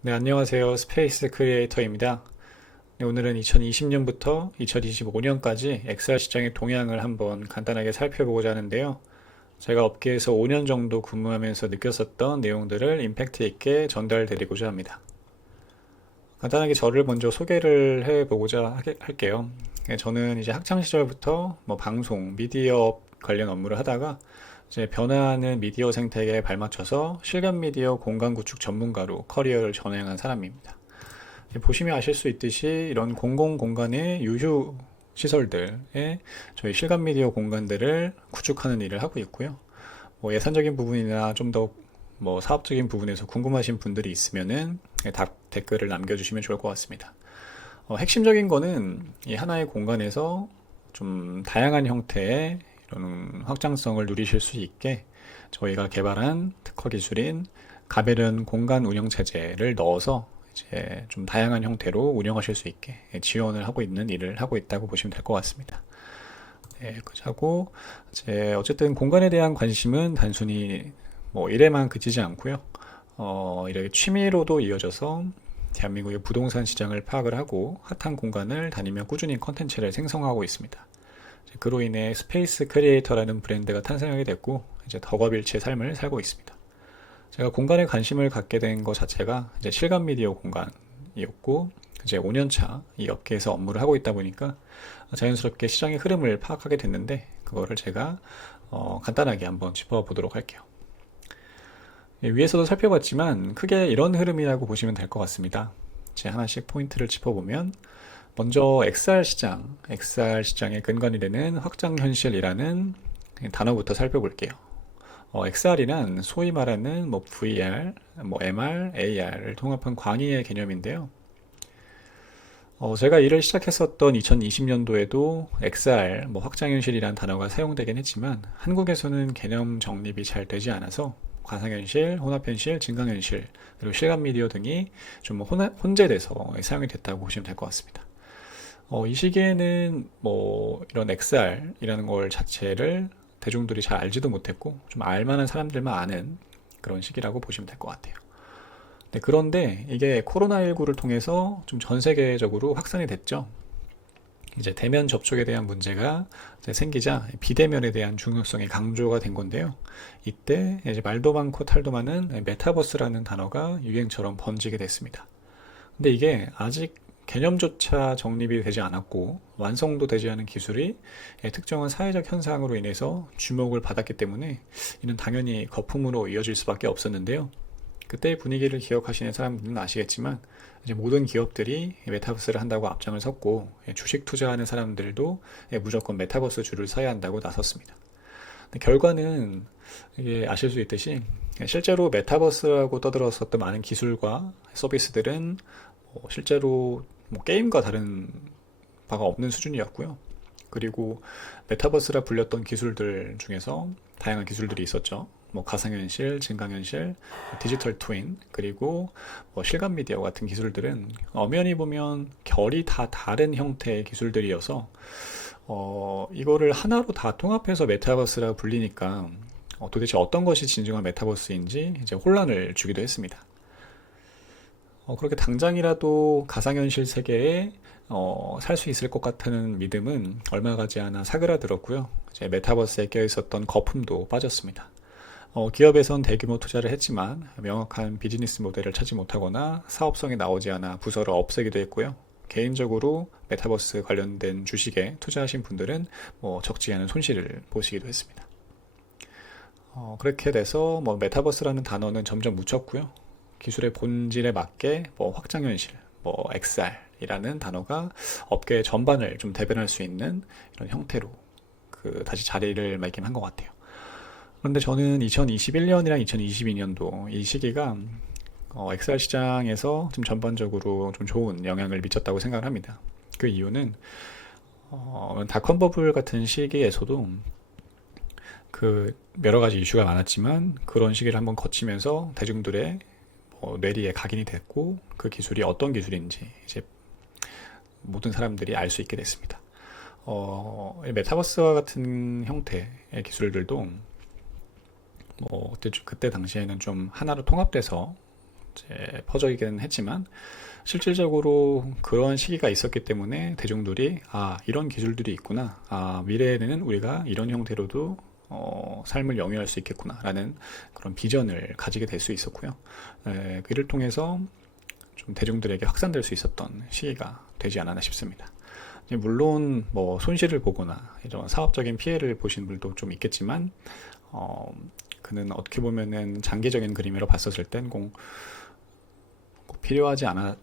네, 안녕하세요. 스페이스 크리에이터입니다. 네, 오늘은 2020년부터 2025년까지 XR 시장의 동향을 한번 간단하게 살펴보고자 하는데요. 제가 업계에서 5년 정도 근무하면서 느꼈었던 내용들을 임팩트 있게 전달드리고자 합니다. 간단하게 저를 먼저 소개를 해보고자 할게요. 네, 저는 이제 학창 시절부터 방송, 미디어 관련 업무를 하다가 이제 변화하는 미디어 생태계에 발맞춰서 실감 미디어 공간 구축 전문가로 커리어를 전향한 사람입니다. 보시면 아실 수 있듯이 이런 공공 공간의 유휴 시설들에 저희 실감 미디어 공간들을 구축하는 일을 하고 있고요. 예산적인 부분이나 좀 더 사업적인 부분에서 궁금하신 분들이 있으면은 댓글을 남겨주시면 좋을 것 같습니다. 핵심적인 거는 이 하나의 공간에서 좀 다양한 형태의 이런 확장성을 누리실 수 있게 저희가 개발한 특허 기술인 가변 공간 운영 체제를 넣어서 이제 좀 다양한 형태로 운영하실 수 있게 지원을 하고 있는 일을 하고 있다고 보시면 될 것 같습니다. 네, 그렇고 이제 어쨌든 공간에 대한 관심은 단순히 일에만 그치지 않고요. 이렇게 취미로도 이어져서 대한민국의 부동산 시장을 파악을 하고 핫한 공간을 다니며 꾸준히 컨텐츠를 생성하고 있습니다. 그로 인해 스페이스 크리에이터라는 브랜드가 탄생하게 됐고 이제 덕업일치의 삶을 살고 있습니다. 제가 공간에 관심을 갖게 된 것 자체가 이제 실감 미디어 공간이었고 이제 5년차 이 업계에서 업무를 하고 있다 보니까 자연스럽게 시장의 흐름을 파악하게 됐는데 그거를 제가 간단하게 한번 짚어보도록 할게요. 위에서도 살펴봤지만 크게 이런 흐름이라고 보시면 될 것 같습니다. 제 하나씩 포인트를 짚어보면 먼저 XR 시장의 근간이 되는 확장현실이라는 단어부터 살펴볼게요. XR이란 소위 말하는 VR, MR, AR을 통합한 광의의 개념인데요. 제가 일을 시작했었던 2020년도에도 XR, 확장현실이란 단어가 사용되긴 했지만 한국에서는 개념 정립이 잘 되지 않아서 가상현실, 혼합현실, 증강현실, 그리고 실감 미디어 등이 좀 혼재돼서 사용이 됐다고 보시면 될 것 같습니다. 이 시기에는 이런 XR이라는 걸 자체를 대중들이 잘 알지도 못했고 좀 알만한 사람들만 아는 그런 시기라고 보시면 될 것 같아요. 네, 그런데 이게 코로나19를 통해서 좀 전 세계적으로 확산이 됐죠. 이제 대면 접촉에 대한 문제가 이제 생기자 비대면에 대한 중요성이 강조가 된 건데요. 이때 이제 말도 많고 탈도 많은 메타버스라는 단어가 유행처럼 번지게 됐습니다. 근데 이게 아직 개념조차 정립이 되지 않았고 완성도 되지 않은 기술이 특정한 사회적 현상으로 인해서 주목을 받았기 때문에 이는 당연히 거품으로 이어질 수밖에 없었는데요. 그때의 분위기를 기억하시는 사람들은 아시겠지만 이제 모든 기업들이 메타버스를 한다고 앞장을 섰고 주식 투자하는 사람들도 무조건 메타버스 줄을 서야 한다고 나섰습니다. 근데 결과는 이게 아실 수 있듯이 실제로 메타버스라고 떠들었었던 많은 기술과 서비스들은 실제로 게임과 다른 바가 없는 수준이었고요. 그리고 메타버스라 불렸던 기술들 중에서 다양한 기술들이 있었죠. 가상현실, 증강현실, 디지털 트윈, 그리고 실감 미디어 같은 기술들은 엄연히 보면 결이 다 다른 형태의 기술들이어서 이거를 하나로 다 통합해서 메타버스라 불리니까 도대체 어떤 것이 진정한 메타버스인지 이제 혼란을 주기도 했습니다. 그렇게 당장이라도 가상현실 세계에 살 수 있을 것 같다는 믿음은 얼마 가지 않아 사그라들었고요. 이제 메타버스에 껴있었던 거품도 빠졌습니다. 기업에선 대규모 투자를 했지만 명확한 비즈니스 모델을 찾지 못하거나 사업성이 나오지 않아 부서를 없애기도 했고요. 개인적으로 메타버스 관련된 주식에 투자하신 분들은 적지 않은 손실을 보시기도 했습니다. 그렇게 돼서 메타버스라는 단어는 점점 묻혔고요. 기술의 본질에 맞게 확장현실, XR이라는 단어가 업계 전반을 좀 대변할 수 있는 이런 형태로 다시 자리를 매김한 것 같아요. 그런데 저는 2021년이랑 2022년도 이 시기가 XR 시장에서 좀 전반적으로 좀 좋은 영향을 미쳤다고 생각을 합니다. 그 이유는 닷컴 버블 같은 시기에서도 여러 가지 이슈가 많았지만 그런 시기를 한번 거치면서 대중들의 뇌리에 각인이 됐고 그 기술이 어떤 기술인지 이제 모든 사람들이 알 수 있게 됐습니다. 메타버스와 같은 형태의 기술들도 그때 당시에는 좀 하나로 통합돼서 이제 퍼져있기는 했지만 실질적으로 그런 시기가 있었기 때문에 대중들이 이런 기술들이 있구나, 미래에는 우리가 이런 형태로도 삶을 영위할 수 있겠구나 라는 그런 비전을 가지게 될 수 있었고요. 그를 통해서 좀 대중들에게 확산될 수 있었던 시기가 되지 않았나 싶습니다. 물론 뭐 손실을 보거나 이런 사업적인 피해를 보신 분들도 좀 있겠지만 그는 어떻게 보면은 장기적인 그림으로 봤었을 땐 꼭 필요한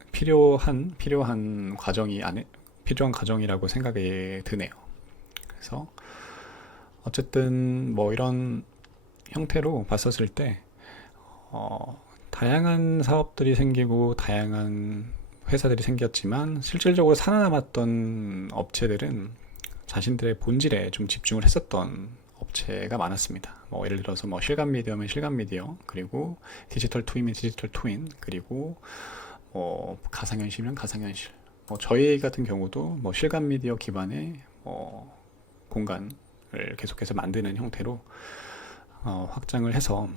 과정이라고 생각이 드네요. 그래서 어쨌든 뭐 이런 형태로 봤었을 때 다양한 사업들이 생기고 다양한 회사들이 생겼지만 실질적으로 살아남았던 업체들은 자신들의 본질에 좀 집중을 했었던 업체가 많았습니다. 뭐 예를 들어서 뭐 실감 미디어면 실감 미디어, 그리고 디지털 트윈이면 디지털 트윈, 그리고 뭐 가상현실이면 가상현실. 뭐 저희 같은 경우도 뭐 실감 미디어 기반의 공간을 계속해서 만드는 형태로 확장을 해서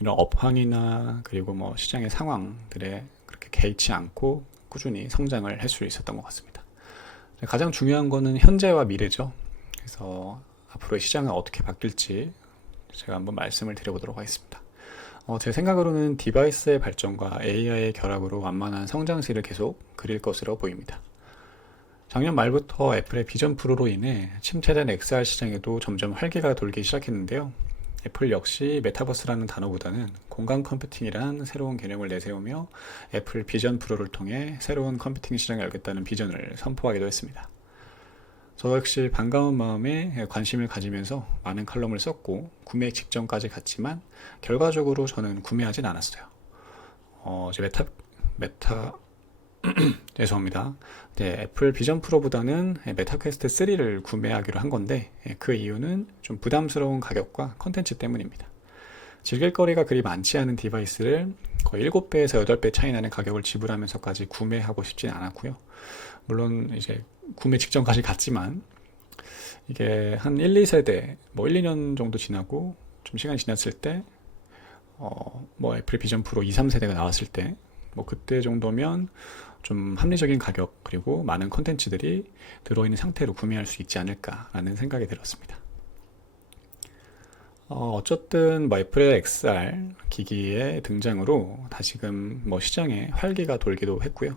이런 업황이나 그리고 뭐 시장의 상황들에 그렇게 개의치 않고 꾸준히 성장을 할 수 있었던 것 같습니다. 가장 중요한 거는 현재와 미래죠. 그래서 앞으로의 시장은 어떻게 바뀔지 제가 한번 말씀을 드려보도록 하겠습니다. 제 생각으로는 디바이스의 발전과 AI의 결합으로 완만한 성장세를 계속 그릴 것으로 보입니다. 작년 말부터 애플의 비전 프로로 인해 침체된 XR 시장에도 점점 활기가 돌기 시작했는데요. 애플 역시 메타버스라는 단어보다는 공간 컴퓨팅이란 새로운 개념을 내세우며 애플 비전 프로를 통해 새로운 컴퓨팅 시장을 열겠다는 비전을 선포하기도 했습니다. 저 역시 반가운 마음에 관심을 가지면서 많은 칼럼을 썼고 구매 직전까지 갔지만 결과적으로 저는 구매하진 않았어요. 이제 죄송합니다. 네, 애플 비전 프로보다는 메타 퀘스트 3를 구매하기로 한 건데 그 이유는 좀 부담스러운 가격과 컨텐츠 때문입니다. 즐길 거리가 그리 많지 않은 디바이스를 거의 7배에서 8배 차이 나는 가격을 지불하면서까지 구매하고 싶진 않았고요. 물론 이제 구매 직전까지 갔지만 이게 한 1, 2세대, 뭐 1, 2년 정도 지나고 좀 시간이 지났을 때 뭐 애플 비전 프로 2, 3세대가 나왔을 때 뭐 그때 정도면 좀 합리적인 가격 그리고 많은 콘텐츠들이 들어있는 상태로 구매할 수 있지 않을까라는 생각이 들었습니다. 어쨌든 뭐 애플의 XR 기기의 등장으로 다시금 뭐 시장에 활기가 돌기도 했고요.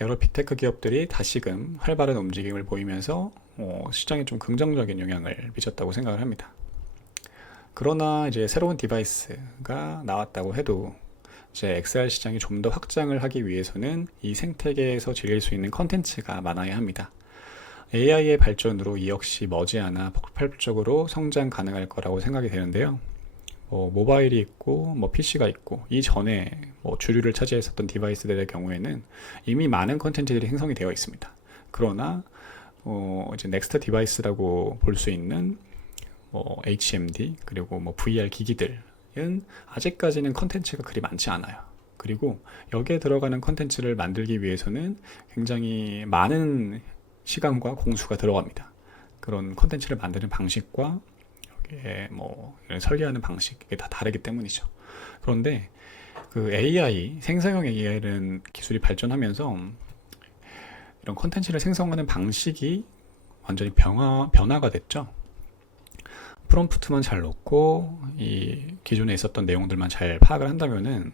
여러 빅테크 기업들이 다시금 활발한 움직임을 보이면서 시장에 좀 긍정적인 영향을 미쳤다고 생각을 합니다. 그러나 이제 새로운 디바이스가 나왔다고 해도 이제 XR 시장이 좀 더 확장을 하기 위해서는 이 생태계에서 즐길 수 있는 컨텐츠가 많아야 합니다. AI의 발전으로 이 역시 머지않아 폭발적으로 성장 가능할 거라고 생각이 되는데요. 모바일이 있고 PC가 있고 이전에 주류를 차지했었던 디바이스들의 경우에는 이미 많은 컨텐츠들이 생성이 되어 있습니다. 그러나 이제 넥스트 디바이스라고 볼 수 있는 HMD 그리고 VR 기기들은 아직까지는 컨텐츠가 그리 많지 않아요. 그리고 여기에 들어가는 컨텐츠를 만들기 위해서는 굉장히 많은 시간과 공수가 들어갑니다. 그런 컨텐츠를 만드는 방식과 여기에 설계하는 방식 이게 다 다르기 때문이죠. 그런데 그 AI 생성형 AI는 기술이 발전하면서 이런 컨텐츠를 생성하는 방식이 완전히 변화가 됐죠. 프롬프트만 잘 넣고 이 기존에 있었던 내용들만 잘 파악을 한다면은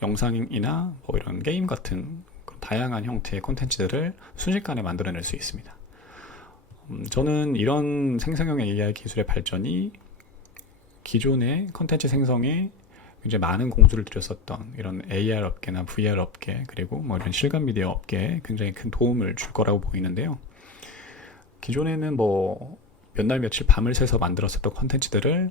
영상이나 이런 게임 같은 다양한 형태의 콘텐츠들을 순식간에 만들어낼 수 있습니다. 저는 이런 생성형 AI 기술의 발전이 기존의 콘텐츠 생성에 굉장히 많은 공수를 들였었던 이런 AR 업계나 VR 업계 그리고 이런 실감 미디어 업계에 굉장히 큰 도움을 줄 거라고 보이는데요. 기존에는 몇 날 며칠 밤을 새서 만들었었던 콘텐츠들을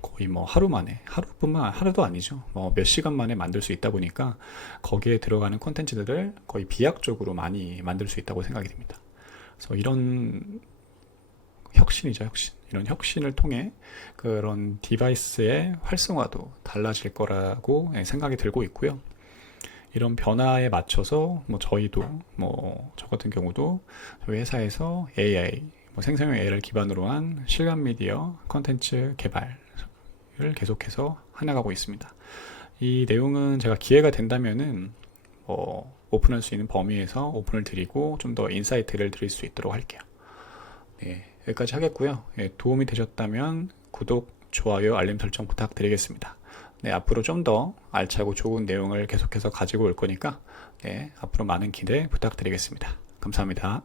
거의 하루 만에, 하루도 아니죠. 몇 시간 만에 만들 수 있다 보니까 거기에 들어가는 콘텐츠들을 거의 비약적으로 많이 만들 수 있다고 생각이 됩니다. 그래서 이런 혁신이죠, 혁신. 이런 혁신을 통해 그런 디바이스의 활성화도 달라질 거라고 생각이 들고 있고요. 이런 변화에 맞춰서 저희도 저 같은 경우도 저희 회사에서 AI, 생성형 AI를 기반으로 한 실감 미디어 콘텐츠 개발을 계속해서 해나가고 있습니다. 이 내용은 제가 기회가 된다면은 오픈할 수 있는 범위에서 오픈을 드리고 좀 더 인사이트를 드릴 수 있도록 할게요. 네, 여기까지 하겠고요. 예, 도움이 되셨다면 구독, 좋아요, 알림 설정 부탁드리겠습니다. 네, 앞으로 좀 더 알차고 좋은 내용을 계속해서 가지고 올 거니까 네, 앞으로 많은 기대 부탁드리겠습니다. 감사합니다.